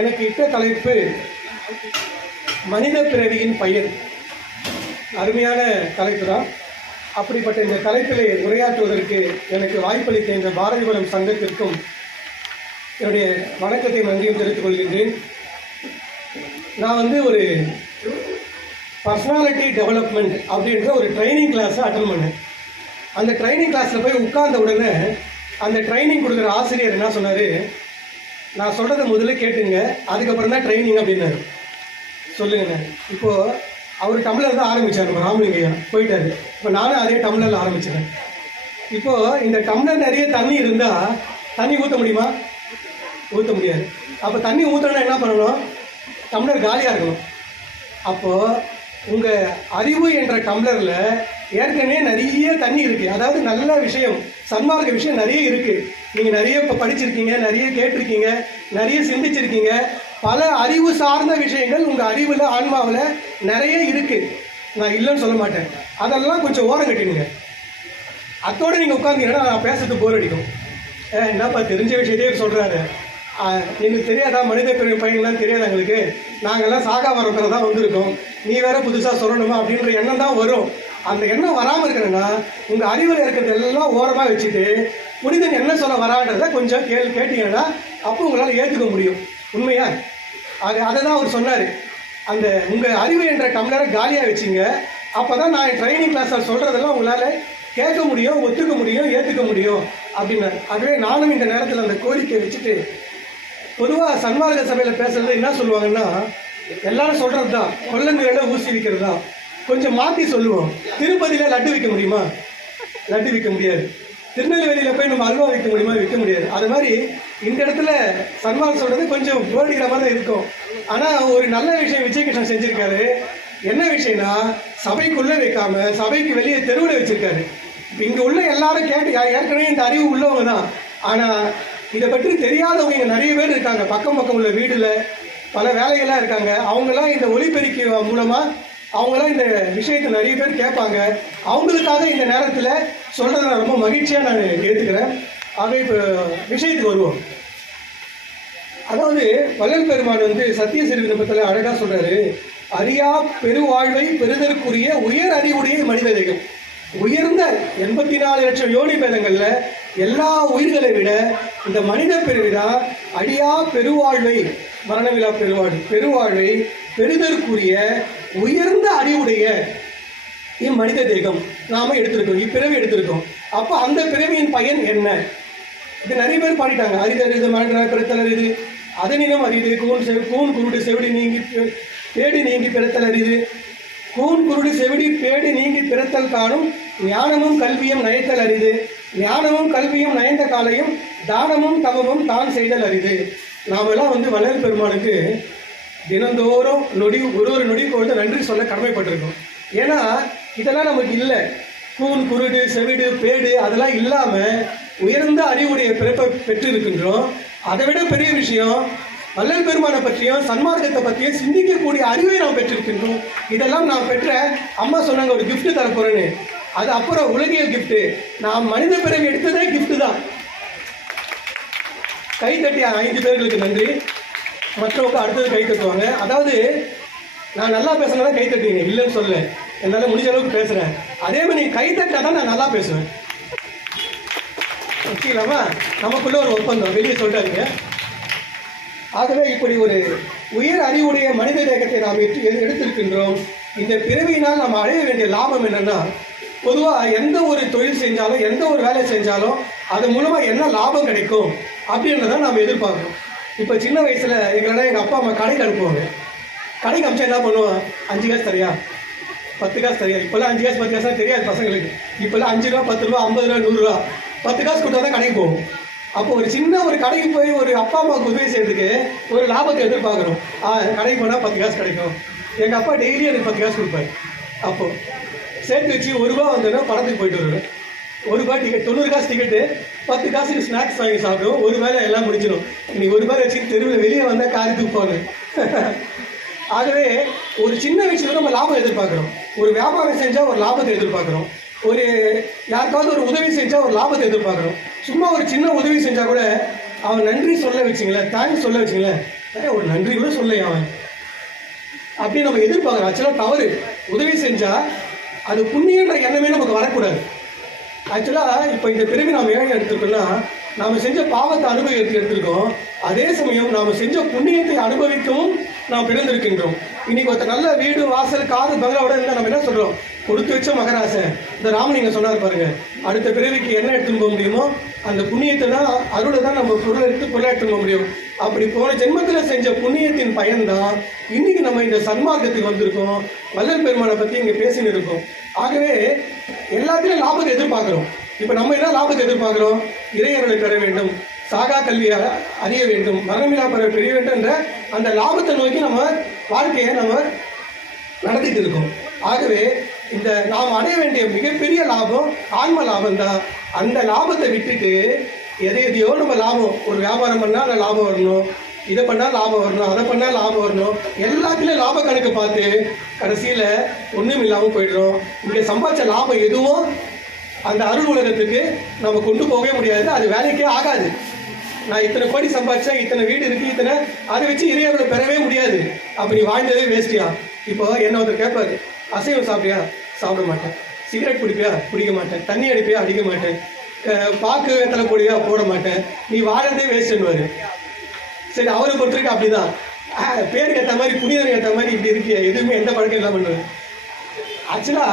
எனக்கு இட்ட தலைப்பு மனித பிறவியின் பயன். அருமையான தலைப்பு தான். அப்படிப்பட்ட இந்த தலைப்பிலே உரையாற்றுவதற்கு எனக்கு வாய்ப்பளித்த இந்த பாரதிபுரம் சங்கத்திற்கும் என்னுடைய வணக்கத்தை நன்றியும் தெரிவித்துக் கொள்கின்றேன். நான் ஒரு பர்சனாலிட்டி டெவலப்மெண்ட் அப்படின்ற ஒரு ட்ரைனிங் கிளாஸை அட்டன் பண்ணேன். அந்த ட்ரைனிங் கிளாஸில் போய் உட்கார்ந்த உடனே அந்த ட்ரைனிங் கொடுக்குற ஆசிரியர் என்ன சொன்னார், நான் சொல்கிறத முதல்ல கேட்டுங்க, அதுக்கப்புறம் தான் ட்ரைனிங் அப்படின்னாரு. சொல்லுங்கண்ணே. இப்போது அவர் டம்ளர் தான் ஆரம்பித்தார், நம்ம ராமலிங்கையா போயிட்டாரு. இப்போ நானும் அதே டம்ளரில் ஆரம்பிச்சிட்டேன். இப்போது இந்த டம்ளர் நிறைய தண்ணி இருந்தால் தண்ணி ஊற்ற முடியுமா? ஊற்ற முடியாது. அப்போ தண்ணி ஊற்றணும்னா என்ன பண்ணணும்? டம்ளர் காலியாக இருக்கணும். அப்போது உங்கள் அறிவு என்ற டம்ளரில் ஏற்கனவே நிறைய தண்ணி இருக்குது. அதாவது நல்ல விஷயம், சன்மார்க்க விஷயம் நிறைய இருக்குது. நீங்கள் நிறைய இப்போ படிச்சிருக்கீங்க, நிறைய கேட்டிருக்கீங்க, நிறைய சிந்திச்சிருக்கீங்க. பல அறிவு சார்ந்த விஷயங்கள் உங்கள் அறிவில், ஆன்மாவில் நிறைய இருக்குது. நான் இல்லைன்னு சொல்ல மாட்டேன். அதெல்லாம் கொஞ்சம் ஓரம் கட்டிடுங்க. அதோடு நீங்கள் உட்காந்தீங்கன்னா நான் பேசுறது போர் அடிக்கும். என்னப்பா தெரிஞ்ச விஷயத்தையே சொல்கிறாரு, எங்களுக்கு தெரியாதா மனித பிறவி பயன்லாம் தெரியாது, எங்களுக்கு நாங்கள்லாம் சாகா வரப்பிற தான் வந்திருக்கோம், நீ வேற புதுசாக சொல்லணுமா அப்படின்ற எண்ணம் தான் வரும். அந்த எண்ணம் வராமல் இருக்கணும்னா உங்கள் அறிவில் இருக்கிறது எல்லாம் ஓரமாக வச்சுட்டு புனிதன் என்ன சொல்ல வரான்றதை கொஞ்சம் கேட்டீங்கன்னா அப்போ உங்களால் ஏற்றுக்க முடியும். உண்மையா? அதை தான் அவர் சொன்னார். அந்த உங்கள் அறிவு என்ற டம்ளரை காலியாக வச்சிங்க, அப்போ தான் நான் ட்ரைனிங் கிளாஸில் சொல்கிறதெல்லாம் உங்களால் கேட்க முடியும், ஒத்துக்க முடியும், ஏற்றுக்க முடியும் அப்படின்னாரு. ஆகவே நானும் இந்த நேரத்தில் அந்த கோரிக்கை வச்சுட்டு, பொதுவாக சன்மார்க்க சபையில் பேசுகிறது என்ன சொல்லுவாங்கன்னா, எல்லாரும் சொல்கிறது தான் கொல்லங்கரையில் ஊசி விற்கிறது தான். கொஞ்சம் மாற்றி சொல்லுவோம். திருப்பதியில் லட்டு விற்க முடியுமா? லட்டு விற்க முடியாது. திருநெல்வேலியில் போய் நம்ம அல்வா விற்க முடியுமா? விற்க முடியாது. அது மாதிரி இந்த இடத்துல சன்மார்க்கம் சொல்கிறது கொஞ்சம் போடிக்கிற மாதிரி தான் இருக்கும். ஆனால் ஒரு நல்ல விஷயம் விஜயகிருஷ்ணன் செஞ்சுருக்காரு. என்ன விஷயம்னா, சபைக்குள்ளே வைக்காம சபைக்கு வெளியே தெருவில் வச்சுருக்காரு. இப்போ இங்கே உள்ள எல்லாரும் ஏற்கனவே இந்த அறிவு உள்ளவங்க தான். ஆனால் இதை பற்றி தெரியாதவங்க இங்கே நிறைய பேர் இருக்காங்க. பக்கம் உள்ள வீடில் பல வேலைகள்லாம் இருக்காங்க. அவங்களாம் இந்த ஒலிபெருக்கி மூலமாக அவங்களாம் இந்த விஷயத்தை நிறைய பேர் கேட்பாங்க. அவங்களுக்காக இந்த நேரத்தில் சொல்கிறத நான் ரொம்ப மகிழ்ச்சியாக நான் ஏற்றுக்கிறேன். ஆக இப்போ விஷயத்துக்கு வருவோம். அதாவது வள்ளல் பெருமான் சத்திய சரித்திரத்தில் அழகாக சொல்கிறாரு, அறியா பெருவாழ்வை பெறுதற்குரிய உயர் அறிவுடைய மனித தேகம். உயர்ந்த 84 லட்சம் யோனி பேதங்களில் எல்லா உயிர்களை விட இந்த மனித பிறவிதான் அடியா பெருவாழ்வை, மரணமில்லா பெருவாழ்வை பெறுதற்குரிய உயர்ந்த அறிவுடைய இம்மனித தேகம் நாம எடுத்திருக்கோம், இப்பிறவி எடுத்திருக்கோம். அப்போ அந்த பிறவியின் பயன் என்ன? இது நிறைய பேர் பாடிட்டாங்க. அரிதறிது மன்ற பிறத்தல் அரிது, அதனினும் அரிது, கூன் குருடு செவிடி நீங்கி பேடி நீங்கி பிறத்தல் அரிது, கூன் குருடு செவிடி பேடு நீங்கி பிறத்தல் காணும் ஞானமும் கல்வியும் நயத்தல் அரிது, ஞானமும் கல்வியும் நயந்த காலையும் தானமும் தவமும் தான் செய்தல் அரிது. நாமெல்லாம் வள்ளல் பெருமானுக்கு தினந்தோறும் ஒரு நொடி பொழுது நன்றி சொல்ல கடமைப்பட்டிருக்கோம். ஏன்னா இதெல்லாம் நமக்கு இல்லை. கூன் குருடு செவிடு பேடு அதெல்லாம் இல்லாமல் உயர்ந்த அறிவுடைய பிறப்பை பெற்றிருக்கின்றோம். அதை விட பெரிய விஷயம், வள்ளல் பெருமானை பற்றியும் சன்மார்க்கத்தை பற்றியும் சிந்திக்கக்கூடிய அறிவை நாம் பெற்றிருக்கின்றோம். இதெல்லாம் நான் பெற்ற அம்மா சொன்னாங்க ஒரு கிஃப்ட் தரப்போறேன்னு. அது அப்புறம் உலகியல் கிஃப்ட். நான் மனித பிறவி எடுத்ததே கிஃப்ட் தான். கைத்தட்டிய 5 பேர்களுக்கு நன்றி. மற்றவங்க அடுத்தது கை தட்டுவாங்க. அதாவது நான் நல்லா பேசுனா தான் கை தட்டுவீங்க, இல்லைன்னு சொல்ல. என்னால் முடிஞ்ச அளவுக்கு பேசுகிறேன். அதே மாதிரி நீங்கள் கை தட்டா தான் நான் நல்லா பேசுவேன். ஓகேலாமா? நமக்குள்ள ஒரு ஒப்பந்தம், வெளியே சொல்லிட்டாருங்க. ஆகவே இப்படி ஒரு உயர் அறிவுடைய மனித தேகத்தை நாம் எடுத்திருக்கின்றோம். இந்த பிறவியினால் நாம் அடைய வேண்டிய லாபம் என்னன்னா, பொதுவாக எந்த ஒரு தொழில் செஞ்சாலும் எந்த ஒரு வேலை செஞ்சாலும் அது மூலமாக என்ன லாபம் கிடைக்கும் அப்படின்றத நாம் எதிர்பார்க்கணும். இப்போ சின்ன வயசில் எங்கள் அப்பா அம்மா கடைக்கு அனுப்புவாங்க. கடைக்கு அனுப்பிச்சா என்ன பண்ணுவோம்? 5 காசு தரியா, 10 காசு தரியா. இப்போல்லாம் 5 காசு 10 காசுலாம் தெரியாது பசங்களுக்கு. இப்போல்லாம் 5 ரூபா, 10 ரூபா, 50 ரூபா, 100 ரூபா, 10 காசு கொடுத்தா தான் கடைக்கு போகும். அப்போ ஒரு சின்ன ஒரு கடைக்கு போய் ஒரு அப்பா அம்மாவுக்கு உதவி செய்யறதுக்கு ஒரு லாபத்தை எதிர்பார்க்கணும். கடைக்கு போனால் 10 காசு கிடைக்கும். எங்கள் அப்பா டெய்லி எனக்கு 10 காசு கொடுப்பாரு. அப்போது சேர்த்து வச்சு 1 ரூபா வந்தோன்னா படத்துக்கு போயிட்டு வருவேன். 1 ரூபா டிக்கெட், 90 காசு டிக்கெட்டு, 10 காசுக்கு ஸ்நாக்ஸ் வாங்கி சாப்பிடுவோம். ஒரு வேலை எல்லாம் முடிஞ்சிடும். இன்னைக்கு 1 ரூபாய் வச்சு தெருவில் வெளியே வந்தால் காரியத்துக்கு போகணும். ஆகவே ஒரு சின்ன விஷயத்தில் நம்ம லாபம் எதிர்பார்க்குறோம். ஒரு வியாபாரம் செஞ்சால் ஒரு லாபத்தை எதிர்பார்க்குறோம். ஒரு யாருக்காவது ஒரு உதவி செஞ்சால் ஒரு லாபத்தை எதிர்பார்க்குறோம். சும்மா ஒரு சின்ன உதவி செஞ்சால் கூட அவன் நன்றி சொல்ல வச்சிங்களேன், தேங்க்ஸ் சொல்ல வச்சிங்களேன், ஒரு நன்றி கூட சொல்லையா அவன் அப்படின்னு நம்ம எதிர்பார்க்குறோம். ஆக்சுவலாக தவறு. உதவி செஞ்சா அது புண்ணியன்ற எண்ணமே நமக்கு வரக்கூடாது. ஆக்சுவலாக இப்போ இந்த பிறவி நாம் ஏன் எடுத்துருக்கோம்னா, நாம் செஞ்ச பாவத்தை அனுபவித்து எடுத்திருக்கோம். அதே சமயம் நாம் செஞ்ச புண்ணியத்தை அனுபவிக்கவும் நாம் பிறந்திருக்கின்றோம். இன்னைக்கு ஒருத்தர் நல்ல வீடு வாசல் காரு பங்களாவோட இருந்தால் நம்ம என்ன சொல்கிறோம்? கொடுத்து வச்ச மகராசன். இந்த ராமலிங்க சொன்னார் பாருங்க, அடுத்த பிறவிக்கு என்ன எடுத்துன்னு போக முடியுமோ அந்த புண்ணியத்தை தான், அருளை தான் நம்ம பொருளை எடுத்துன்னு போக முடியும். அப்படி போன ஜென்மத்தில் செஞ்ச புண்ணியத்தின் பயன்தான் இன்னைக்கு நம்ம இந்த சன்மார்க்கத்துக்கு வந்திருக்கோம். வள்ளல் பெருமானை பற்றி இங்கே பேசின்னு இருக்கோம். ஆகவே எல்லாத்திலையும் லாபத்தை எதிர்பார்க்குறோம். இப்போ நம்ம என்ன லாபத்தை எதிர்பார்க்குறோம்? இறையர்களை பெற வேண்டும், சாகா கல்வியை அறிய வேண்டும், மரணமில்லா பறவை பெரிய வேண்டும் என்ற அந்த லாபத்தை நோக்கி நம்ம வாழ்க்கையை நம்ம நடத்திட்டு இருக்கோம். ஆகவே இந்த நாம் அடைய வேண்டிய மிகப்பெரிய லாபம் ஆன்ம லாபம் தான். அந்த லாபத்தை விட்டுட்டு எதையோ நம்ம லாபம், ஒரு வியாபாரம் பண்ணால் அந்த லாபம் வரணும், இதை பண்ணால் லாபம் வரணும், அதை பண்ணால் லாபம் வரணும், எல்லாத்துலேயும் லாப கணக்கு பார்த்து கடைசியில் ஒன்றும் இல்லாமல் போயிடுறோம். இங்கே சம்பாதிச்ச லாபம் எதுவும் அந்த அருள் உலகத்துக்கு நம்ம கொண்டு போகவே முடியாது. அது வேலைக்கே ஆகாது. நான் இத்தனை கோடி சம்பாதிச்சேன், இத்தனை வீடு இருக்கு, இத்தனை அதை வச்சு இறையர்களை பெறவே முடியாது. அப்படி வாழ்ந்ததே வேஸ்டியா. இப்போ என்ன ஒருத்தர் கேட்பாரு, அசைவம் சாப்பிட்டியா? சாப்பிட மாட்டேன். சிகரெட் குடிப்பியா? குடிக்க மாட்டேன். தண்ணி அடிப்பியா? அடிக்க மாட்டேன். பாக்கு வெத்தலை போடியா? போட மாட்டேன். நீ வாழறதே வேஸ்ட்னுவாரு. சரி, அவரை பொறுத்தவரைக்கும் அப்படிதான். பேருக்கு ஏற்ற மாதிரி புனிதனுக்கு ஏற்ற மாதிரி இப்படி இருக்கு, எதுவுமே எந்த பழக்கம் இல்லாம பண்ணுவேன். ஆக்சுவலா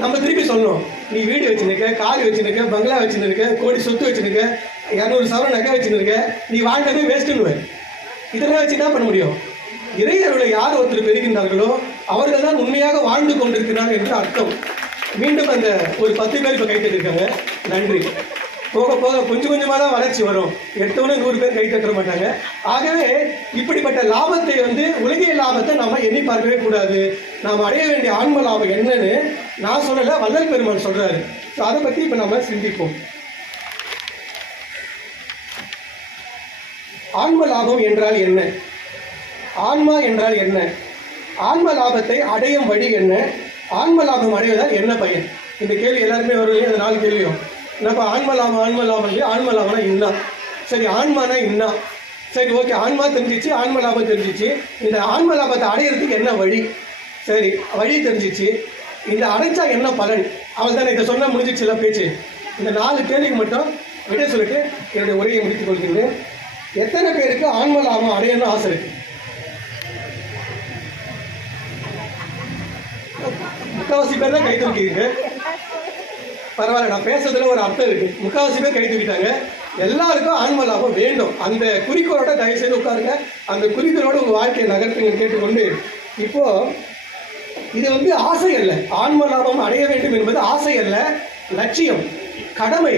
நம்ம திருப்பி சொல்லணும், நீ வீடு வச்சுருக்க, கார் வச்சுருக்க, பங்களா வச்சுருக்க, கோடி சொத்து வச்சுருக்க, 200 சவரன் நகை வச்சுருக்க, நீ வாழ்ந்ததே வேஸ்ட்டுன்னு. இதெல்லாம் வச்சு என்ன பண்ண முடியும்? இறையர்களை யார் ஒருத்தர் பெறுகின்றார்களோ அவர்கள் தான் உண்மையாக வாழ்ந்து கொண்டிருக்கிறார்கள் என்று அர்த்தம். மீண்டும் அந்த ஒரு 10 பேர் இப்போ கைத்தட்டு இருக்காங்க. நன்றி. போக போக கொஞ்சம் கொஞ்சமாக தான் வளர்ச்சி வரும். எடுத்தவொடனே 100 பேர் கை தட்ட மாட்டாங்க. ஆகவே இப்படிப்பட்ட லாபத்தை உலகிய லாபத்தை நாம் எண்ணி பார்க்கவே கூடாது. நாம் அடைய வேண்டிய ஆன்ம லாபம் என்னன்னு நான் சொல்லலை, வள்ளல் பெருமான் சொல்றாரு. ஸோ அதை பற்றி இப்போ நம்ம சிந்திப்போம். ஆன்ம லாபம் என்றால் என்ன? ஆன்மா என்றால் என்ன? ஆன்ம லாபத்தை அடையும் வழி என்ன? ஆன்ம லாபம் அடைவதால் என்ன பயன்? இந்த கேள்வி எல்லாருமே வரும். அந்த 4 கேள்வியும் என்னப்பா, ஆன்ம லாபம் ஆன்ம லாபம்னா இன்னா. சரி, ஆன்மானா இன்னா. சரி, ஓகே, ஆன்மா தெரிஞ்சிச்சு, ஆன்ம லாபம் தெரிஞ்சிச்சு. இந்த ஆன்ம லாபத்தை அடையிறதுக்கு என்ன வழி? சரி, வழி தெரிஞ்சிச்சு. இந்த அடைச்சா என்ன பலன்? அவள் தானே இதை சொன்னால் முடிஞ்சிச்சு எல்லாம் பேச்சு. இந்த 4 கேள்விக்கு மட்டும் விட சொல்லிட்டு என்னுடைய உரையை முடித்துக் கொள்கின்றேன். எத்தனை பேருக்கு ஆன்ம லாபம் அடையணும்னு ஆசை இருக்கு? முக்கால்வாசி பேர் தான் கை தூக்கிங்க. பரவாயில்ல, நான் பேசுறதுல ஒரு அர்த்தம் இருக்கு. முக்கால்வாசி பேர் கை தூக்கிட்டாங்க. எல்லாருக்கும் ஆன்ம லாபம் வேண்டும். அந்த குறிக்கோளோட தயவு செய்து உட்காருங்க. அந்த குறிக்கோளோட உங்க வாழ்க்கையை நகர்த்துங்க கேட்டுக்கொண்டு, இப்போ இது ஆசை அல்ல. ஆன்ம லாபம் அடைய வேண்டும் என்பது ஆசை அல்ல, லட்சியம், கடமை.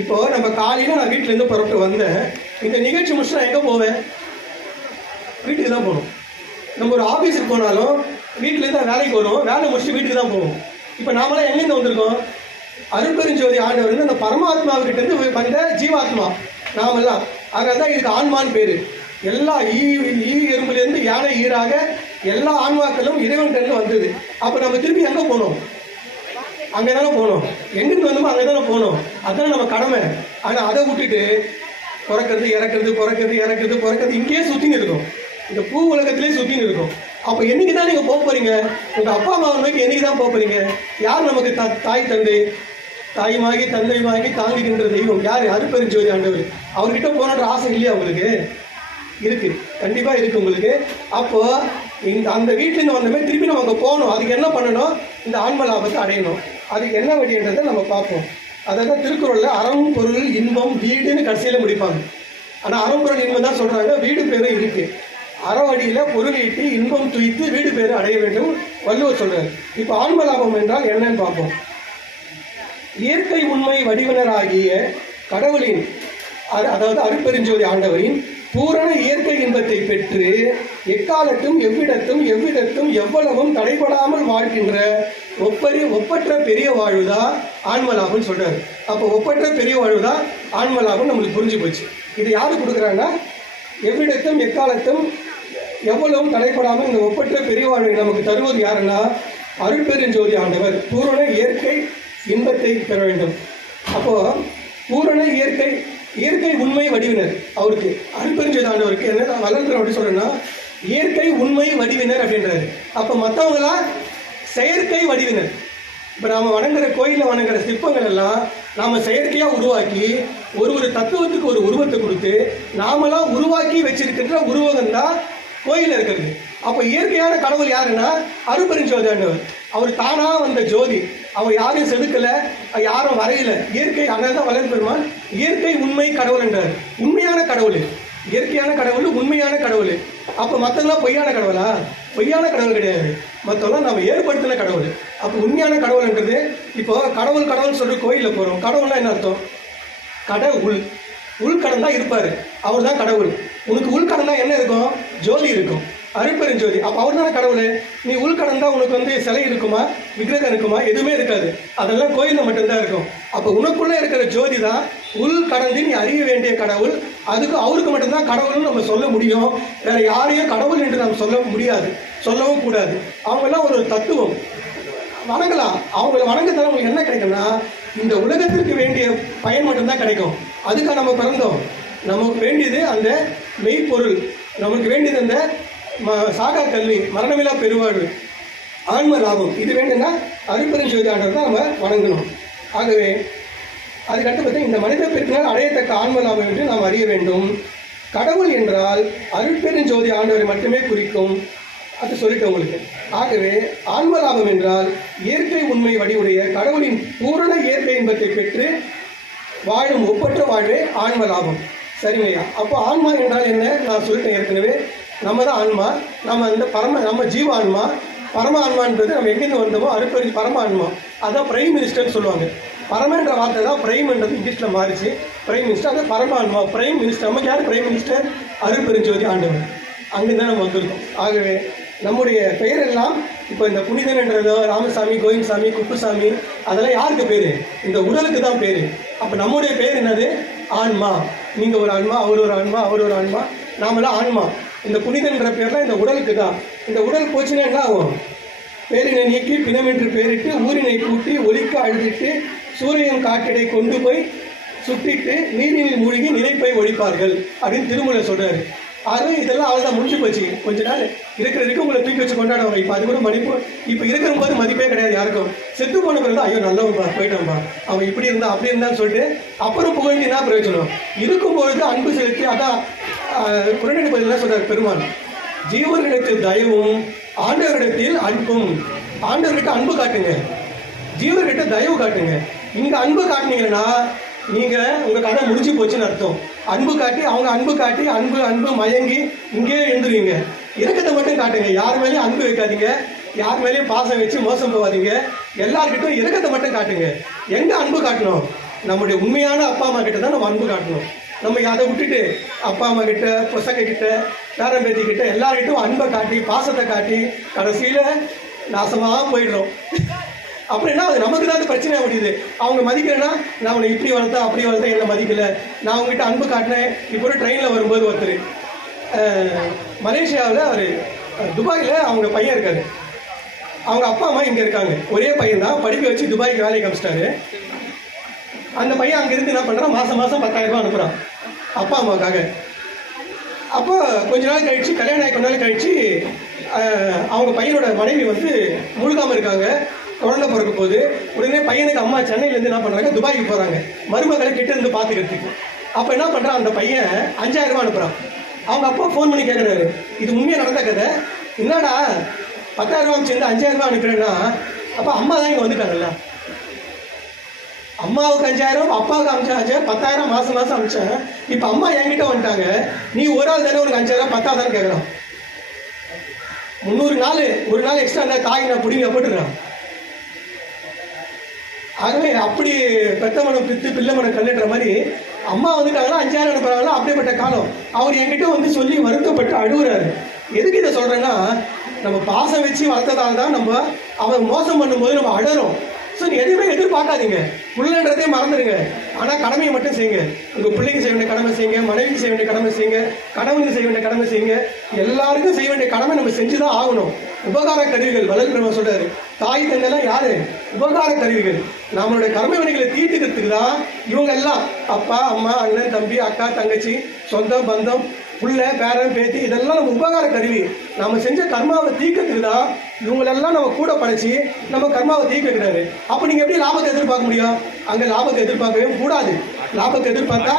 இப்போ நம்ம காலையில நான் வீட்டுல இருந்து புறப்பட்டு வந்தேன். இந்த நிகழ்ச்சி முடிச்சு நான் எங்க போவேன்? வீட்டுக்கு தான் போகணும். நம்ம ஒரு ஆபீஸுக்கு போனாலும் வீட்டுல இருந்து வேலைக்கு வரும், வேலை முடிச்சுட்டு வீட்டுக்கு தான் போவோம். இப்போ நாமெல்லாம் எங்கேருந்து வந்திருக்கோம்? அருட்பெருஞ்சோதி ஆண்டவர் அந்த பரமாத்மாவிட்ட இருந்து வந்த ஜீவாத்மா நாமெல்லாம். அதனால தான் இதுக்கு ஆன்மான்னு பேரு. எல்லா ஈ எறும்புலேருந்து யானை ஈராக எல்லா ஆன்மாக்களும் இறைவன்கிட்ட வந்தது. அப்போ நம்ம திருப்பி எங்கே போகணும்? அங்கே தானே போகணும். எங்கிருந்து வந்தோமோ அங்கே தானே போகணும். அதுதான் நம்ம கடமை. ஆனால் அதை விட்டுட்டு பிறக்கிறது இறக்கிறது இங்கேயே சுற்றின்னு இருக்கும். இந்த பூ உலகத்திலே சுற்றின்னு இருக்கும். அப்போ என்னைக்கு தான் நீங்கள் போக போறீங்க? உங்கள் அப்பா அம்மாவை நோக்கி என்னைக்கு தான் போக போறீங்க? யார் நமக்கு தாய் தந்தை? தாயுமாகி தந்தையுமாகி தாங்குகின்ற தெய்வம் யார்? அருட்பெருஞ்சோதி ஆண்டவர். அவர்கிட்ட போனன்ற ஆசை இல்லையா உங்களுக்கு? இருக்கு, கண்டிப்பாக இருக்கு உங்களுக்கு. அப்போ அந்த வீட்டிலேருந்து வந்தமே திருப்பி நம்ம அங்கே போகணும். அதுக்கு என்ன பண்ணணும்? இந்த ஆன்ம லாபத்தை அடையணும். அதுக்கு என்ன வழின்றதை நம்ம பார்ப்போம். அதை தான் திருக்குறளில் அறம் பொருள் இன்பம் வீடுன்னு கடைசியில் முடிப்பாங்க. ஆனால் அறம் பொருள் இன்பம் தான் சொல்கிறாங்க. வீடு பேரும் இருக்கு. அறவழியில் பொருள் ஈட்டி இன்பம் துய்த்து வீடு பேரு அடைய வேண்டும் வள்ளுவர் சொல்றாரு. இப்போ ஆன்ம லாபம் என்றால் என்னன்னு பார்ப்போம். இயற்கை உண்மை வடிவனராகிய கடவுளின், அதாவது அருட்பெருஞ்சோதி ஆண்டவரின் பூரண இயற்கை இன்பத்தை பெற்று எக்காலத்தும் எவ்விடத்தும் எவ்வளவும் தடைபடாமல் வாழ்கின்ற ஒப்பற்ற பெரிய வாழ்வுதான் ஆன்மலாபம்னு சொல்றாரு. அப்போ ஒப்பற்ற பெரிய வாழ்வுதான் ஆன்மலாபம் நம்மளுக்கு புரிஞ்சு போச்சு. இது யாரு கொடுக்குறாங்கன்னா, எவ்விடத்தும் எக்காலத்தும் எவ்வளவும் தடைபடாமல் இந்த ஒப்பற்ற பெரிய வாழ்வை நமக்கு தருவது யாருன்னா அருட்பெருஞ்சோதி ஆண்டவர். பூரண இயற்கை இன்பத்தை பெற வேண்டும். அப்போ பூரண இயற்கை இயற்கை உண்மை வடிவினர். அவருக்கு அருட்பெருஞ்சோதி ஆண்டவருக்கு என்ன வளர்ந்து அப்படி சொல்றேன்னா, இயற்கை உண்மை வடிவினர் அப்படின்றாரு. அப்போ மற்றவங்களா செயற்கை வடிவினர். இப்போ நாம் வணங்குற கோயிலில் வணங்குற சிற்பங்கள் எல்லாம் நாம் செயற்கையாக உருவாக்கி ஒரு தத்துவத்துக்கு ஒரு உருவத்தை கொடுத்து நாமெல்லாம் உருவாக்கி வச்சிருக்கின்ற உருவகம் தான் கோயிலில் இருக்கிறது. அப்போ இயற்கையான கடவுள் யாருன்னா அருட்பெருஞ்சோதி ஆண்டவர். அவர் தானாக வந்த ஜோதி. அவர் யாரையும் செதுக்கலை, யாரும் வரையில. இயற்கை அண்ணன் வளர் பெருமான் இயற்கை உண்மை கடவுள் என்றார். உண்மையான கடவுள், இயற்கையான கடவுள், உண்மையான கடவுள். அப்போ மற்றவங்களாம் பொய்யான கடவுளா? பொய்யான கடவுள் கிடையாது. மற்றவங்களாம் நம்ம ஏற்படுத்தின கடவுள். அப்போ உண்மையான கடவுள்ன்றது, இப்போ கடவுள் கடவுள் சொல்லி கோயிலில் போகிறோம். கடவுள்னா என்ன அர்த்தம்? கடவுள் உள்கடன் தான் இருப்பார், அவர் தான் கடவுள். உனக்கு உள்கடன் தான் என்ன இருக்கும்? ஜோதி இருக்கும், அருட்பெருஞ்சோதி. அப்போ அவர் தானே கடவுள். நீ உள்கடன் தான் உனக்கு வந்து சிலை இருக்குமா, விக்கிரகம் இருக்குமா? எதுவுமே இருக்காது, அதெல்லாம் கோயிலில் மட்டும்தான் இருக்கும். அப்போ உனக்குள்ளே இருக்கிற ஜோதி தான் உள்கடந்து நீ அறிய வேண்டிய கடவுள். அதுக்கு அவருக்கு மட்டும்தான் கடவுள்னு நம்ம சொல்ல முடியும். வேற யாரையும் கடவுள் என்று நம்ம சொல்ல முடியாது, சொல்லவும் கூடாது. அவங்கெல்லாம் ஒரு தத்துவம், வணங்கலாம். அவங்களை வணங்கத்தால் உங்களுக்கு என்ன கிடைக்கும்னா, இந்த உலகத்திற்கு வேண்டிய பயன் மட்டும்தான் கிடைக்கும். அதுக்காக நம்ம பிறந்தோம். நமக்கு வேண்டியது அந்த மெய்ப்பொருள், நமக்கு வேண்டியது அந்த சாகா கல்வி, மரணமில்லா பெருவாழ்வு, ஆன்ம லாபம். இது வேண்டும்னா அருட்பெருஞ்சோதி ஆண்டவர் தான் நம்ம வணங்கணும். ஆகவே அதுக்கடுத்து பார்த்தா இந்த மனித பிறப்பினால் அடையத்தக்க ஆன்ம லாபம் என்று நாம் அறிய வேண்டும். கடவுள் என்றால் அருட்பெருஞ்சோதி ஆண்டவரை மட்டுமே குறிக்கும். அது சொல்லிட்டு உங்களுக்கு. ஆகவே ஆன்ம லாபம் என்றால் இயற்கை உண்மை வடிவுடைய கடவுளின் பூரண இயற்கை இன்பத்தை பெற்று வாழும் ஒப்பற்ற வாழ்வே ஆன்ம லாபம். சரிங்கய்யா. அப்போ ஆன்மா என்றால் என்ன? நான் சொல்லிட்டேன் ஏற்கனவே. நம்ம தான் ஆன்மா. நம்ம அந்த நம்ம ஜீவ ஆன்மா. பரம ஆன்மான்றது நம்ம எங்கேருந்து வந்தோமோ அருட்பெருஞ்சோதி பரம ஆன்மா. அதான் பிரைம் மினிஸ்டர்னு சொல்லுவாங்க. பரமன்ற வார்த்தை தான் பிரைம்ன்றது இங்கிலீஷில் மாறிச்சு. பிரைம் மினிஸ்டர், அது பரம ஆன்மா. பிரைம் மினிஸ்டர், நமக்கு யார் பிரைம் மினிஸ்டர்? அருட்பெருஞ்சோதி ஆண்டவர். அங்கேருந்து நம்ம வந்திருக்கோம். ஆகவே நம்முடைய பெயர் எல்லாம் இப்போ இந்த புனிதன் என்றதோ, ராமசாமி, கோவிந்தசாமி, குப்புசாமி, அதெல்லாம் யாருக்கு பேர்? இந்த உடலுக்கு தான் பேர். அப்போ நம்முடைய பேர் என்னது? ஆன்மா. நீங்கள் ஒரு ஆன்மா, அவர் ஒரு ஆன்மா, அவர் ஒரு ஆன்மா, நாமெல்லாம் ஆன்மா. இந்த புனிதன்ற பேர்லாம் இந்த உடலுக்கு தான். இந்த உடல் போச்சுன்னா என்ன ஆகும்? பேரினை நீக்கி பிணமென்று பேரிட்டு ஊரினை கூட்டி ஒலிக்க அழுதிட்டு சூரியன் காட்டிடை கொண்டு போய் சுட்டிட்டு நீரினில் மூழ்கி நினைப்பை ஒழிப்பார்கள் அப்படின்னு திருமூலர் சொல்றாரு. ஆகவே இதெல்லாம் அவள் தான் முடிஞ்சு போச்சு. கொஞ்ச நாள் இருக்கிறதுக்கு உங்களை தூக்கி வச்சு கொண்டாடுவாங்க. இப்போ அது கூட மதிப்பு, இப்போ இருக்கிற போது மதிப்பே கிடையாது யாருக்கும். செத்து போன பிறகு ஐயோ நல்லவன்பா, போயிட்டோம்பா, அவன் இப்படி இருந்தா அப்படி இருந்தான்னு சொல்லிட்டு அப்புறம் புகழ்ந்து என்ன பிரயோஜனம்? இருக்கும்பொழுது அன்பு செலுத்தி, அதான் குரநடை பதில் சொல்றாரு பெருமான், ஜீவர்களிடத்தில் தயவும் ஆண்டவரிடத்தில் அன்பும். ஆண்டவர்கிட்ட அன்பு காட்டுங்க, ஜீவர்கிட்ட தயவு காட்டுங்க. இங்க அன்பு காட்டினீங்கன்னா நீங்க உங்க கதை முடிஞ்சு போச்சுன்னு அர்த்தம். அன்பு காட்டி அவங்க அன்பு காட்டி அன்பு அன்பு மயங்கி இங்கே எழுந்துருவீங்க. இறக்கத்தை மட்டும் காட்டுங்க, யார் மேலேயும் அன்பு வைக்காதீங்க, யார் மேலேயும் பாசம் வச்சு மோசம் போகாதீங்க. எல்லார்கிட்டும் இறக்கத்தை மட்டும் காட்டுங்க. எங்க அன்பு காட்டணும்? நம்முடைய உண்மையான அப்பா அம்மா கிட்ட தான் நம்ம அன்பு காட்டணும். நம்ம அதை விட்டுட்டு அப்பா அம்மா கிட்ட, பசங்க கிட்ட, பேரம்பேத்தி கிட்ட எல்லார்கிட்டும் அன்பை காட்டி பாசத்தை காட்டி கடைசியில் நாசமாக போயிடுறோம். அப்படின்னா அது நமக்கு தான் பிரச்சனையாக முடியுது. அவங்க மதிக்கலைன்னா நான் உன்னை இப்படி வளர்த்தேன் அப்படி வளர்த்தேன், என்ன மதிக்கலை. நான் அவங்ககிட்ட அன்பு காட்டினேன். இப்போ ஒரு ட்ரெயினில் வரும்போது ஒருத்தர் மலேசியாவில், அவர் துபாயில் அவங்க பையன் இருக்காரு. அவங்க அப்பா அம்மா இங்கே இருக்காங்க. ஒரே பையன் தான், படிக்க வச்சு துபாய்க்கு வேலைக்கு அனுப்பிச்சிட்டாரு. அந்த பையன் அங்கேருந்து என்ன பண்ணுறான், மாதம் 10,000 ரூபா அனுப்புகிறான் அப்பா அம்மாவுக்காக. அப்போ கொஞ்ச நாள் கழிச்சு, கல்யாணம் ஆகி கொஞ்ச நாள் கழிச்சு, அவங்க பையனோட மனைவி வந்து முழுகாமல் இருக்காங்க, குழந்தை பிறக்க போகுது. உடனே பையனுக்கு அம்மா சென்னையிலேருந்து என்ன பண்ணுறாங்க, துபாய்க்கு போகிறாங்க மருமகளை கிட்ட இருந்து பார்த்துக்கிறதுக்கு. அப்போ என்ன பண்ணுறான், அந்த பையன் 5,000 ரூபா அனுப்புகிறான். அவங்க அப்பா ஃபோன் பண்ணி கேட்குறாரு, இது உண்மையாக நடந்த கதை, என்னடா 10,000 ரூபா சேர்ந்து 5,000 ரூபா அனுப்புறேன்னா, அப்போ அம்மா தான் இங்கே வந்துட்டாங்கல்ல, அம்மாவுக்கு 5,000, அப்பாவுக்கு 5,000, 10,000 மாதம் மாதம் அனுப்பிச்சேன். இப்போ அம்மா என்கிட்ட வந்துட்டாங்க, நீ ஒரு ஆள் தானே உனக்கு 5,000 10,000 கேட்குறான். 300 நாள் ஒரு நாள் எக்ஸ்ட்ரா இருந்தால் தாய் நான் பிடிங்க போட்டுடுறான். ஆகவே அப்படி பெத்த மனம் பித்து பிள்ளை மனம் கல்லுன்ற மாதிரி அம்மா வந்துட்டாங்கன்னா 5,000 அனுப்புறாங்களா, அப்படிப்பட்ட காலம். அவர் என்கிட்ட வந்து சொல்லி வருத்தப்பட்டு அழுகுறாரு. எதுக்கு இதை சொல்கிறேன்னா, நம்ம பாசம் வச்சு வளர்த்ததால் தான் நம்ம அவன் மோசம் பண்ணும்போது நம்ம அழறோம். ஸோ எதுவுமே எதிர்பார்க்காதீங்க, புள்ளன்றதே மறந்துடுங்க. ஆனால் கடமையை மட்டும் செய்யுங்க. உங்கள் பிள்ளைக்கு செய்ய வேண்டிய கடமை செய்யுங்க, மனைவிக்கு செய்ய வேண்டிய கடமை செய்யுங்க, கணவனுக்கு செய்ய வேண்டிய கடமை செய்யுங்க. எல்லாருக்கும் செய்ய வேண்டிய கடமை நம்ம செஞ்சு தான் ஆகணும். உபகார கருவிகள். வள்ளல் பெருமான் சொல்றாரு, தாய் தந்தைலாம் யாரு? உபகார கருவிகள். நம்மளுடைய கர்ம வினைகளை தீர்த்துக்கிறதுக்கு தான் இவங்க எல்லாம். அப்பா அம்மா, அண்ணன் தம்பி, அக்கா தங்கச்சி, சொந்தம் பந்தம், புள்ள பேரன் பேத்தி, இதெல்லாம் நம்ம உபகார கருவி. நம்ம செஞ்ச கர்மாவை தீர்க்கிறதுக்கு தான் இவங்களெல்லாம் நம்ம கூட படைச்சி நம்ம கர்மாவை தீர்க்க வைக்கிறாரு. அப்போ நீங்கள் எப்படி லாபத்தை எதிர்பார்க்க முடியும்? அங்கே லாபத்தை எதிர்பார்க்கவே கூடாது. லாபத்தை எதிர்பார்த்தா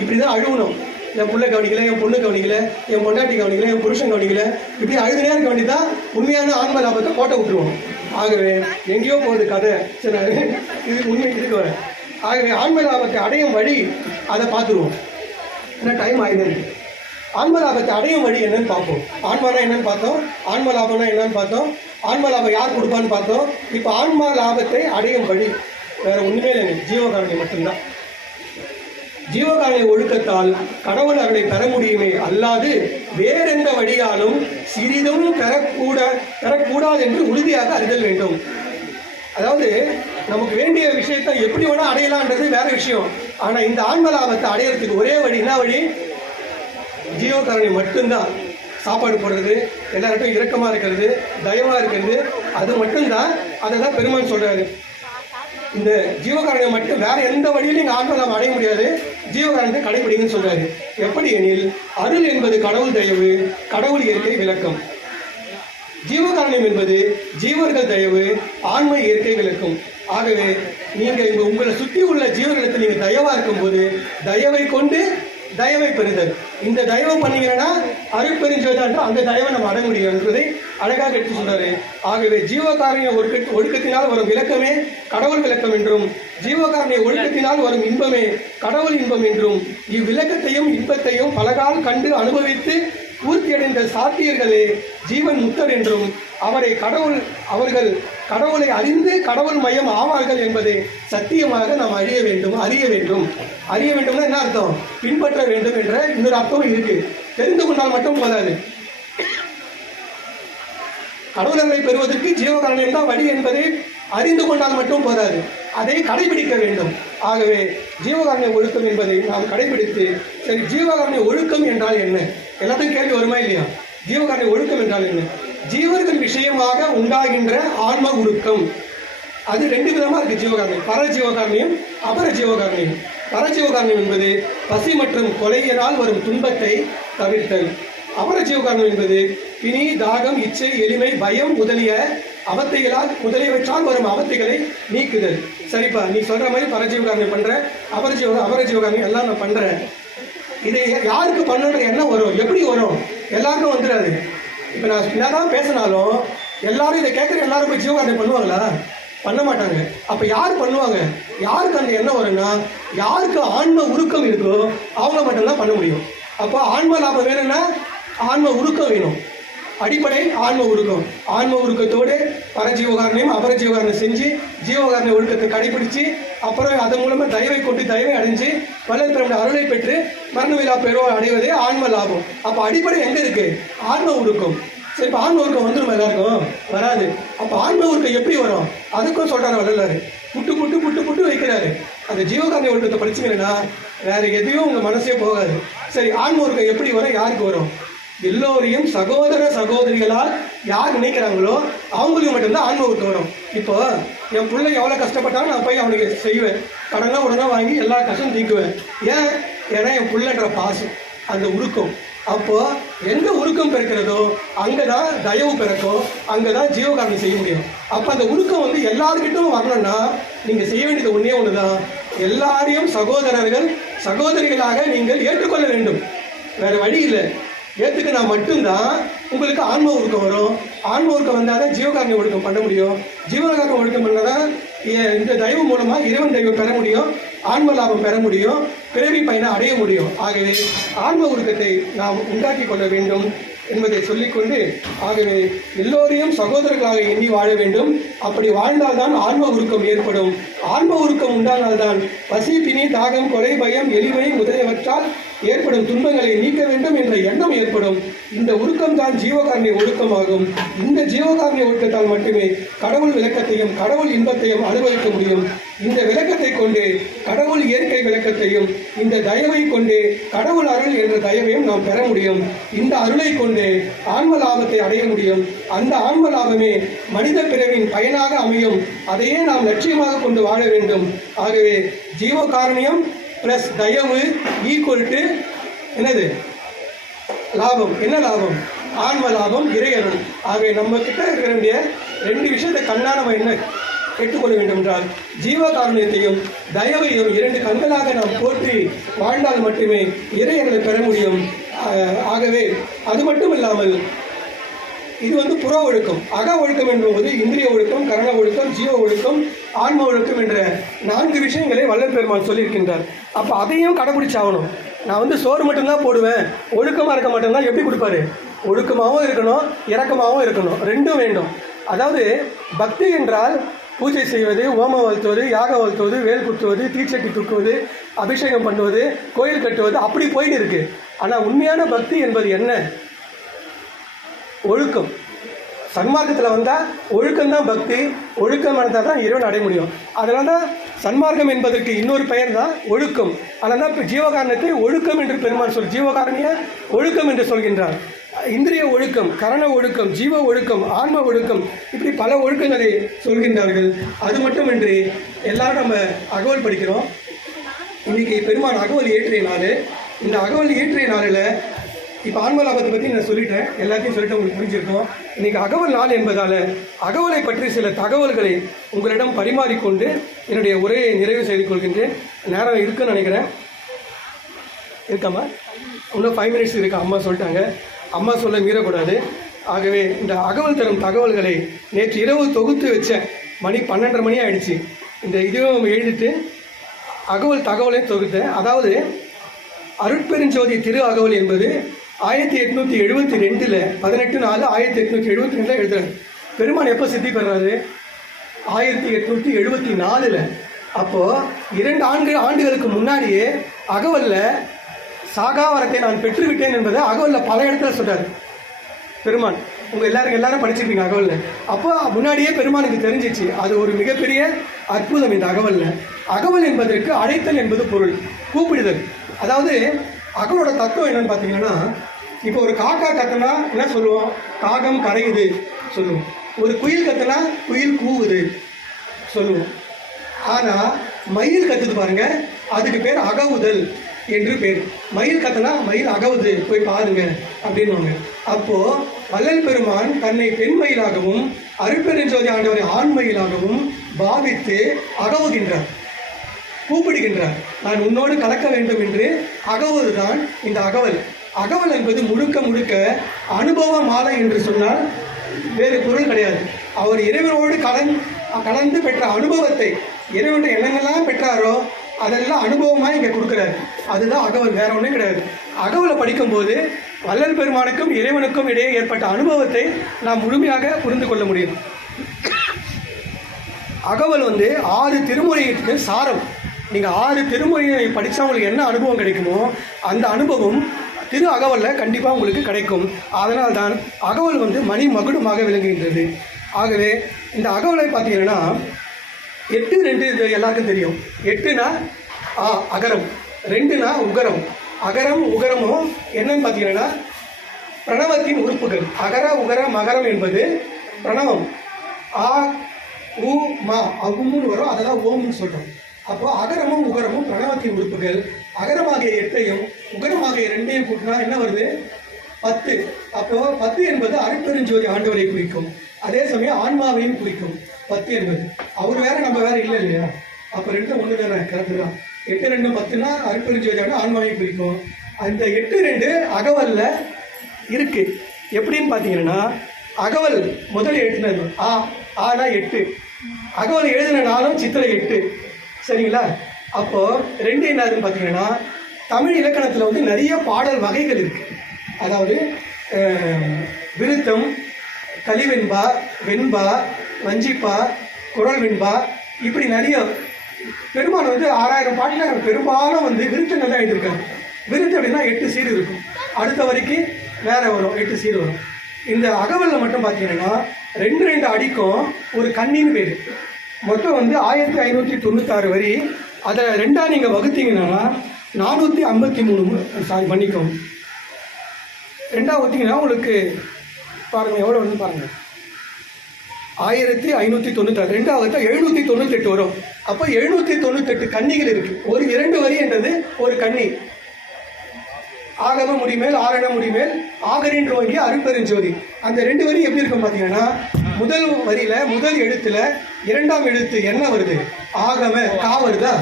இப்படி தான் அழுகணும். என் பிள்ளை கவனிக்கல, என் பொண்ணு கவனிக்கல, என் பொண்டாட்டி கவனிக்கல, என் புருஷன் கவனிக்கல, இப்படி அழுதுனே இருக்க வேண்டியதான் உண்மையான ஆன்ம லாபத்தை கோட்டை விட்டுருவோம். ஆகவே எங்கேயோ போகுது கதை. சரி, இது உண்மை இதுக்கு வர. ஆகவே ஆன்ம லாபத்தை அடையும் வழி அதை பார்த்துருவோம். ஏன்னா டைம் ஆகிடுது. ஆன்ம லாபத்தை அடையும் வழி என்னன்னு பார்ப்போம். ஆன்மானா என்னன்னு பார்த்தோம், ஆன்ம லாபம்னா என்னன்னு பார்த்தோம், ஆன்ம லாபம் யார் கொடுப்பான்னு பார்த்தோம். இப்போ ஆன்ம லாபத்தை அடையும் வழி வேற ஒன்றுமே இல்லை, ஜீவகாரணி மட்டும்தான். ஜீவகாரணி ஒழுக்கத்தால் கடவுள் அருளை பெற முடியுமே அல்லாது வேறெந்த வழியாலும் சிறிதும் பெறக்கூடாது என்று உறுதியாக அறிதல் வேண்டும். அதாவது நமக்கு வேண்டிய விஷயத்தை எப்படி வேணா அடையலான்றது வேற விஷயம். ஆனா இந்த ஆன்ம லாபத்தை அடையிறதுக்கு ஒரே வழி என்ன வழி? ஜீவகாரணி மட்டும்தான். சாப்பாடு போடுறது, எல்லார்ட்டும் இரக்கமா இருக்கிறது, தயவா இருக்கிறது, அது மட்டும்தான். அதை தான் பெருமான் சொல்றாரு. இந்த ஜீவகாரணியை மட்டும் வேற எந்த வழியிலும் இங்கே ஆன்ம லாபம் அடைய முடியாது. ஜீவகாரணத்தை கடைபிடிங்கன்னு சொல்றாரு. எப்படி எனில், அருள் என்பது கடவுள் தயவு, கடவுள் இயற்கை விளக்கம். ஜீவகாரணம் என்பது ஜீவர்கள் தயவு, ஆன்ம இயற்கை விளக்கம். ஆகவே நீங்க உங்களை சுற்றி உள்ள ஜீவர்களிடத்தில் நீங்க தயவா இருக்கும்போது தயவை கொண்டு தயவை பெறுதல். இந்த தயவை பண்ணீங்கன்னா அருள் பெருஞ்சோதான் அந்த தயவை நம்ம அடைய முடியும் என்பதை அழகாக எடுத்து சொல்றாரு. ஆகவே ஜீவகாரணிய ஒழுக்கத்தினால் வரும் விளக்கமே கடவுள் விளக்கம் என்றும், ஜீவகாரணிய ஒழுக்கத்தினால் வரும் இன்பமே கடவுள் இன்பம் என்றும், இவ்விளக்கத்தையும் இன்பத்தையும் பலகால் கண்டு அனுபவித்து பூர்த்தியடைந்த சாத்தியர்களே ஜீவன் முக்தர் என்றும், அவர்கள் கடவுளை அறிந்து கடவுள் மயம் ஆவார்கள் என்பதை சத்தியமாக நாம் அறிய வேண்டும். அறிய வேண்டும்னா என்ன அர்த்தம்? பின்பற்ற வேண்டும் என்ற இன்னொரு அர்த்தமும் இருக்கு. தெரிந்து கொண்டால் மட்டும் போதாது. கடவுளர்களை பெறுவதற்கு ஜீவகாரணம் தான் வழி என்பதை அறிந்து கொண்டால் மட்டும் போதாது, அதை கடைபிடிக்க வேண்டும். ஆகவே ஜீவகாரணிய ஒழுக்கம் என்பதை நாம் கடைபிடித்து, சரி ஜீவகாரணிய ஒழுக்கம் என்றால் என்ன? எல்லாத்தையும் கேள்வி வருமா இல்லையா? ஜீவகாரணிய ஒழுக்கம் என்றால் என்ன? ஜீவர்கள் விஷயமாக உண்டாகின்ற ஆன்ம ஒழுக்கம். அது ரெண்டு விதமா இருக்கு ஜீவகாரணியம். பரஜீவகாரணியம், அபர ஜீவகாரணியம். பரஜீவகாரணியம் என்பது பசி மற்றும் கொலையினால் வரும் துன்பத்தை தவிர்த்தல். அபர ஜீவகாரணம் என்பது பிணி, தாகம், இச்சை, எளிமை, பயம் முதலியவற்றால் வரும் அவத்தைகளை நீக்குதல். சரிப்பா, நீ சொல்ற மாதிரி பரஜீவகாரணம் பண்ற, அபரஜீவகாரணம் எல்லாம் நான் பண்றேன். இதை யாருக்கு பண்ணுன்ற எண்ணம் வரும்? எப்படி வரும்? எல்லாருக்கும் வந்துடாது. இப்ப நான் என்னதான் பேசினாலும் எல்லாரும் இதை கேட்குற எல்லாரும் போய் ஜீவகாரணம் பண்ணுவாங்களா? பண்ண மாட்டாங்க. அப்ப யார் பண்ணுவாங்க? யாருக்கு அந்த எண்ணம் வரும்னா, யாருக்கு ஆன்ம உருக்கம் இருக்கோ அவங்க மட்டும்தான் பண்ண முடியும். அப்போ ஆன்ம லாபம் வேணும்னா ஆன்ம உருக்கம் வேணும். அடிப்படை ஆன்ம உருக்கம். ஆன்ம உருக்கத்தோடு பரஜீவகாரணையும் அபரஜீவகாரணம் செஞ்சு ஜீவகாரண ஒழுக்கத்தை கடைபிடிச்சு அப்புறம் அதன் மூலமா தயவை கொண்டு தயவை அடைஞ்சு வள்ளல் பெருமானுடைய அருளை பெற்று மரணமில்லா பெருவாழ் அடைவதே ஆன்ம லாபம். அப்போ அடிப்படை எங்க இருக்கு? ஆன்ம உருக்கம். சரி, இப்போ ஆன்ம உருக்கம் வந்துடும் எல்லாருக்கும்? வராது. அப்போ ஆன்ம உருக்கம் எப்படி வரும்? அதுக்கும் சொல்றாரு வள்ளலாரு. புட்டு புட்டு புட்டு புட்டு வைக்கிறாரு. அந்த ஜீவகாரண ஒழுக்கத்தை படிச்சுங்கன்னா வேற எதையும் உங்க மனசே போகாது. சரி, ஆன்ம உருக்கம் எப்படி வரும்? யாருக்கு வரும்? எல்லோரையும் சகோதர சகோதரிகளால் யார் நினைக்கிறாங்களோ அவங்களுக்கு மட்டும்தான் ஆன்ம உருக்கம் வரும். இப்போ என் பிள்ளை எவ்வளோ கஷ்டப்பட்டாலும் நான் போய் அவனுக்கு செய்வேன். கடனா உடனே வாங்கி எல்லா கஷ்டம் தீக்குவேன். ஏன்னா என் பிள்ளைன்ற பாசம், அந்த உருக்கம். அப்போ எங்க உருக்கம் பிறக்கிறதோ அங்கதான் தயவு பிறக்கும், அங்கதான் ஜீவகாரணம் செய்ய முடியும். அப்ப அந்த உருக்கம் எல்லாருக்கிட்டும் வரணும்னா நீங்க செய்ய வேண்டியது ஒன்னே ஒண்ணுதான், எல்லாரையும் சகோதரிகளாக நீங்கள் ஏற்றுக்கொள்ள வேண்டும். வேற வழி இல்லை. ஏற்றுக்கினா மட்டும்தான் உங்களுக்கு ஆன்ம ஒழுக்கம் வரும். ஆன்ம ஒழுக்கம் வந்தால் ஜீவகாரண ஒழுக்கம் பண்ண முடியும். ஜீவகாரண ஒழுக்கம் பண்ணாதான் இந்த தயவு மூலமாக இறைவன் தெய்வம் பெற முடியும், ஆன்ம லாபம் பெற முடியும், பிறவி பயனை அடைய முடியும். ஆகவே ஆன்ம ஒழுக்கத்தை நாம் உண்டாக்கி கொள்ள வேண்டும் என்பதை சொல்லிக்கொண்டு, ஆகவே எல்லோரையும் சகோதரர்களாக எண்ணி வாழ வேண்டும். அப்படி வாழ்ந்தால்தான் ஆன்ம உருக்கம் ஏற்படும். ஆன்ம உருக்கம் உண்டானால்தான் பசி, பிணி, தாகம், கொலை, பயம், எளிமை முதலியவற்றால் ஏற்படும் துன்பங்களை நீக்க வேண்டும் என்ற எண்ணம் ஏற்படும். இந்த உருக்கம்தான் ஜீவகாருண்ய ஒழுக்கமாகும். இந்த ஜீவகாருண்ய ஒழுக்கத்தால் மட்டுமே கடவுள் விளக்கத்தையும் கடவுள் இன்பத்தையும் அனுபவிக்க முடியும். இந்த விளக்கத்தை கொண்டு கடவுள் இயற்கை விளக்கத்தையும், இந்த தயவை கொண்டு கடவுள் அருள் என்ற தயவையும் நாம் பெற முடியும். இந்த அருளை கொண்டு ஆன்ம லாபத்தை அடைய முடியும். அந்த ஆன்ம லாபமே மனித பிறவின் பயனாக அமையும். அதையே நாம் லட்சியமாக கொண்டு வாழ வேண்டும். ஆகவே ஜீவகாருண்யம் பிளஸ் தயவு ஈக்குவல் டு என்னது? லாபம். என்ன லாபம்? ஆன்ம லாபம், இறை அருள். ஆகவே நம்ம கிட்ட இருக்கிற வேண்டிய ரெண்டு விஷயத்தை கண்ணா நம்ம என்ன கேட்டுக்கொள்ள வேண்டும் என்றால், ஜீவகாருண்யத்தையும் தயவையும் இரண்டு கண்களாக நாம் போற்றி வாழ்ந்தால் மட்டுமே இறை அருளை பெற முடியும். ஆகவே அது மட்டும் இல்லாமல் இது புற ஒழுக்கம். அக ஒழுக்கம் என்பது இந்திரிய ஒழுக்கம், கரண ஒழுக்கம், ஜீவ ஒழுக்கம், ஆன்ம ஒழுக்கம் என்ற 4 விஷயங்களை வள்ளல் பெருமான் சொல்லியிருக்கின்றார். அப்போ அதையும் கடைபிடிச்சாகணும். நான் சோறு மட்டும்தான் போடுவேன், ஒழுக்கமாக இருக்க மாட்டேன்னா எப்படி கொடுப்பாரு? ஒழுக்கமாகவும் இருக்கணும், இரக்கமாகவும் இருக்கணும், ரெண்டும் வேண்டும். அதாவது பக்தி என்றால் பூஜை செய்வது, ஓமம் வளர்த்துவது, யாகம் வளர்த்துவது, வேல் குத்துவது, தீச்சட்டி தூக்குவது, அபிஷேகம் பண்ணுவது, கோயில் கட்டுவது, அப்படி போயிட்டு இருக்கு. ஆனால் உண்மையான பக்தி என்பது என்ன? ஒழுக்கம். சன்மார்க்கத்தில் வந்தால் ஒழுக்கம்தான் பக்தி. ஒழுக்கம் நடந்தால் தான் இறைவன் அடைய முடியும். அதனால தான் சன்மார்க்கம் என்பதற்கு இன்னொரு பெயர் தான் ஒழுக்கம். அதனால தான் இப்போ ஜீவகாரணத்தை ஒழுக்கம் என்று பெருமான் ஜீவகாரணிய ஒழுக்கம் என்று சொல்கின்றார். இந்திரிய ஒழுக்கம், கரண ஒழுக்கம், ஜீவ ஒழுக்கம், ஆன்ம ஒழுக்கம், இப்படி பல ஒழுக்கங்களை சொல்கின்றார்கள். அது மட்டுமின்றி எல்லாரும் நம்ம அகவல் படிக்கிறோம். இன்னைக்கு பெருமான் அகவல் இயற்றிய நாள். இந்த அகவல் இயற்றிய நாளில் இப்போ ஆன்ம லாபத்தை பற்றி நான் சொல்லிட்டேன், எல்லாத்தையும் சொல்லிட்டு உங்களுக்கு புரிஞ்சிருக்கோம். இன்றைக்கி அகவல் நாள் என்பதால் அகவலை பற்றி சில தகவல்களை உங்களிடம் பரிமாறிக்கொண்டு என்னுடைய உரையை நிறைவு செய்து கொள்கின்றேன். நேரம் இருக்குன்னு நினைக்கிறேன். இருக்காம்மா? இன்னும் 5 minutes இருக்குது. அம்மா சொல்லிட்டாங்க, அம்மா சொல்ல மீறக்கூடாது. ஆகவே இந்த அகவல் தரும் தகவல்களை நேற்று இரவு தொகுத்து வச்சேன். மணி 12:30 மணி ஆயிடுச்சு. இந்த இதுவும் எழுதிட்டு அகவல் தகவலையும் தொகுத்தேன். அதாவது அருட்பெருஞ்சோதி திரு அகவல் என்பது 1872 18/4/1872 எழுதுறாரு. பெருமான் எப்போ சித்தி பெறாரு? 1874. அப்போது 2 ஆண்டுகளுக்கு முன்னாடியே அகவலில் சாகாவரத்தை நான் பெற்றுவிட்டேன் என்பதை அகவலில் பல இடத்துல சொல்கிறார் பெருமான். உங்கள் எல்லாரும் படிச்சிருப்பீங்க அகவலில். அப்போ முன்னாடியே பெருமானுக்கு தெரிஞ்சிச்சு. அது ஒரு மிகப்பெரிய அற்புதம் இந்த அகவலில். அகவல் என்பதற்கு அழைத்தல் என்பது பொருள், கூப்பிடுதல். அதாவது அகவலோட தத்துவம் என்னன்னு பார்த்தீங்கன்னா, இப்போ ஒரு காக்கா கத்துனா என்ன சொல்லுவோம்? காகம் கரையுது சொல்லுவோம். ஒரு குயில் கத்துனா குயில் கூவுது சொல்லுவோம். ஆனால் மயில் கத்துது பாருங்க, அதுக்கு பேர் அகவுதல் என்று பேர். மயில் கத்துனா மயில் அகவுது, போய் பாருங்க அப்படின்வாங்க. அப்போது வள்ளல் பெருமான் தன்னை பெண் மயிலாகவும் அருட்பெருஞ்சோதி ஆண்டவரை ஆண் மயிலாகவும் பாவித்து அகவுகின்றார், கூப்பிடுகின்றார். நான் உன்னோடு கலக்க வேண்டும் என்று அகவது தான் இந்த அகவல். அகவல் என்பது முழுக்க அனுபவ மாலை என்று சொன்னால் வேறு பொருள் கிடையாது. அவர் இறைவனோடு கலந்து பெற்ற அனுபவத்தை, இறைவன் என்னென்னலாம் பெற்றாரோ அதெல்லாம் அனுபவமாக இங்கே கொடுக்குறாரு. அதுதான் அகவல், வேற ஒன்றும் கிடையாது. அகவலை படிக்கும்போது வள்ளல் பெருமானுக்கும் இறைவனுக்கும் இடையே ஏற்பட்ட அனுபவத்தை நாம் முழுமையாக புரிந்து கொள்ள முடியும். அகவல் 6 திருமுறைக்கு சாரம். நீங்கள் 6 திருமுறையை படித்தா உங்களுக்கு என்ன அனுபவம் கிடைக்குமோ அந்த அனுபவம் திரு அகவலில் கண்டிப்பாக உங்களுக்கு கிடைக்கும். அதனால்தான் அகவல் மணி மகுடமாக விளங்குகின்றது. ஆகவே இந்த அகவலை பார்த்தீங்கன்னா 8:2 எல்லாருக்கும் தெரியும். 8னா அகரம், 2னா உகரம். அகரம் உகரமும் என்னன்னு பார்த்தீங்கன்னா பிரணவத்தின் உறுப்புகள். அகர உகர மகரம் என்பது பிரணவம். ஆ உ மா அகும்னு வரும், அதெல்லாம் ஓம்னு சொல்கிறோம். அப்போ அகரமும் உகரமும் பிரணவத்தின் உறுப்புகள். அகரமாகிய 8ஐயும் உகரமாகிய 2ஐயும் கூட்டினா என்ன வருது? 10. அப்போ 10 என்பது அருட்பெருஞ்சோதி ஆண்டவரை குறிக்கும். அதே சமயம் ஆன்மாவையும் குறிக்கும் 10 என்பது. அவர் வேற நம்ம வேற இல்லை இல்லையா? அப்போ 2 ஒன்று தானே, கரெக்டு தான். 8 2 10னா அருட்பெருஞ்சோதி ஆன்மாவையும் குறிக்கும். அந்த 8 2 அகவல்ல இருக்கு. எப்படின்னு பார்த்தீங்கன்னா, அகவல் முதல் எழுதினது ஆனா 8, அகவல் எழுதின நாளும் சித்திரை 8. சரிங்களா? அப்போது 2 என்னதுன்னு பார்த்தீங்கன்னா, தமிழ் இலக்கணத்தில் நிறைய பாடல் வகைகள் இருக்குது. அதாவது விருத்தம், கலிவெண்பா, வெண்பா, வஞ்சிப்பா, குரல் வெண்பா, இப்படி நிறைய. பெருமான் 6000 பாட்டில் பெரும்பாலும் விருத்தங்கள் தான் எழுதியிருக்காரு. விருத்தி அப்படின்னா 8 சீர் இருக்கும். அடுத்த வரைக்கும் வேற வரும், 8 சீர் வரும். இந்த அகவலில் மட்டும் பார்த்தீங்கன்னா 2 அடிக்கும் ஒரு கண்ணின்னு பேர். மொத்தம் வந்து 1596 வரி. அதை 2ஆக நீங்கள் வகுத்தீங்கன்னா 453, சாரி பண்ணிக்கோங்க, 2ஆக வகுத்தீங்கன்னா உங்களுக்கு பாருங்கள் எவ்வளோ வந்து பாருங்கள், 1596 2ஆக வகுத்தா 798 வரும். அப்போ 798 கன்னிகள் இருக்கு. ஒரு 2 வரி என்றது ஒரு கன்னி. ஆகம முடிமேல் ஆரண முடிமேல் ஆகரின் ரோங்கி அருட்பெருஞ்சோதி. அந்த 2 வரி எப்படி இருக்கும் பார்த்தீங்கன்னா, முதல் வரியில முதல் எழுத்துல 2ஆம் எழுத்து என்ன வருது, ஆகம கா வருதா.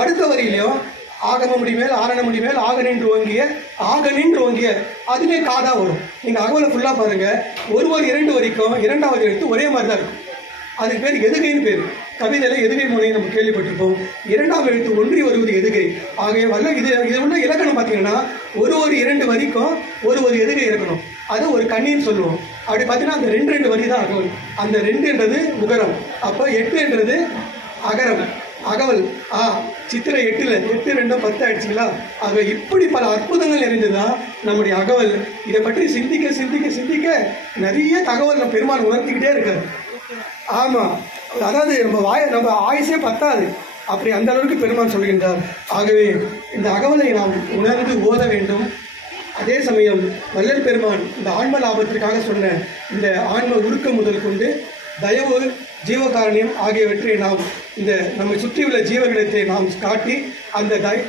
அடுத்த வரியிலையும் ஆகம முடிமேல் ஆரண முடிமேல் ஆகனின் ரோங்கிய ஆகனின் ரோங்கிய அதுவே காதா வரும். நீங்க அகவலை ஃபுல்லா பாருங்க, ஒரு 2 வரைக்கும் 2ஆவது எழுத்து ஒரே மாதிரி தான் இருக்கும். அதுக்கு பேர் எதுகைன்னு பேர். கவிதையில் எதுகை முனையை நம்ம கேள்விப்பட்டிருப்போம். 2ஆம் எழுத்து ஒன்றி வருவது எதுகை. ஆகிய வல்ல இது உள்ள இலக்கணம் பார்த்தீங்கன்னா ஒரு 2 வரிக்கும் ஒரு எதுகை இருக்கணும். அது ஒரு கண்ணின்னு சொல்லுவோம். அப்படி பார்த்தீங்கன்னா அந்த 2 வரி தான் அகவல். அந்த 2ன்றது உகரம். அப்போ 8ன்றது அகரம், அகவல். சித்திரை 8ல் 8 2 10 ஆயிடுச்சுங்களா. ஆக இப்படி பல அற்புதங்கள் நிறைந்ததுதான் நம்முடைய அகவல். இதை பற்றி சிந்திக்க சிந்திக்க சிந்திக்க நிறைய தகவல் பெருமாள் உணர்த்திக்கிட்டே இருக்காரு. ஆமாம், அதாவது நம்ம ஆயுசே பத்தாது, அப்படி அந்த அளவுக்கு பெருமாள் சொல்கின்றார். ஆகவே இந்த அகவலை நாம் உணர்ந்து ஓத வேண்டும். அதே சமயம் வள்ளல் பெருமான் இந்த ஆன்ம லாபத்திற்காக சொன்ன இந்த ஆன்ம உருக்கம் முதல் கொண்டு தயவு, ஜீவகாரணியம் ஆகியவற்றை நாம் இந்த நம்மை சுற்றியுள்ள ஜீவர்களிடத்தை நாம் காட்டி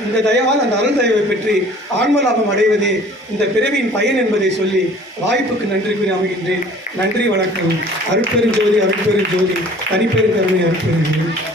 இந்த தயவால் அந்த அருள் தயவை பெற்று ஆன்ம லாபம் அடைவதே இந்த பிறவியின் பயன் என்பதை சொல்லி வாய்ப்புக்கு நன்றி கூறி அமைகின்றேன். நன்றி, வணக்கம். அருட்பெருஞ்சோதி, அருட்பெருஞ்சோதி, தனிப்பெருங்கருணை, அருட்பெருஞ்சோதி.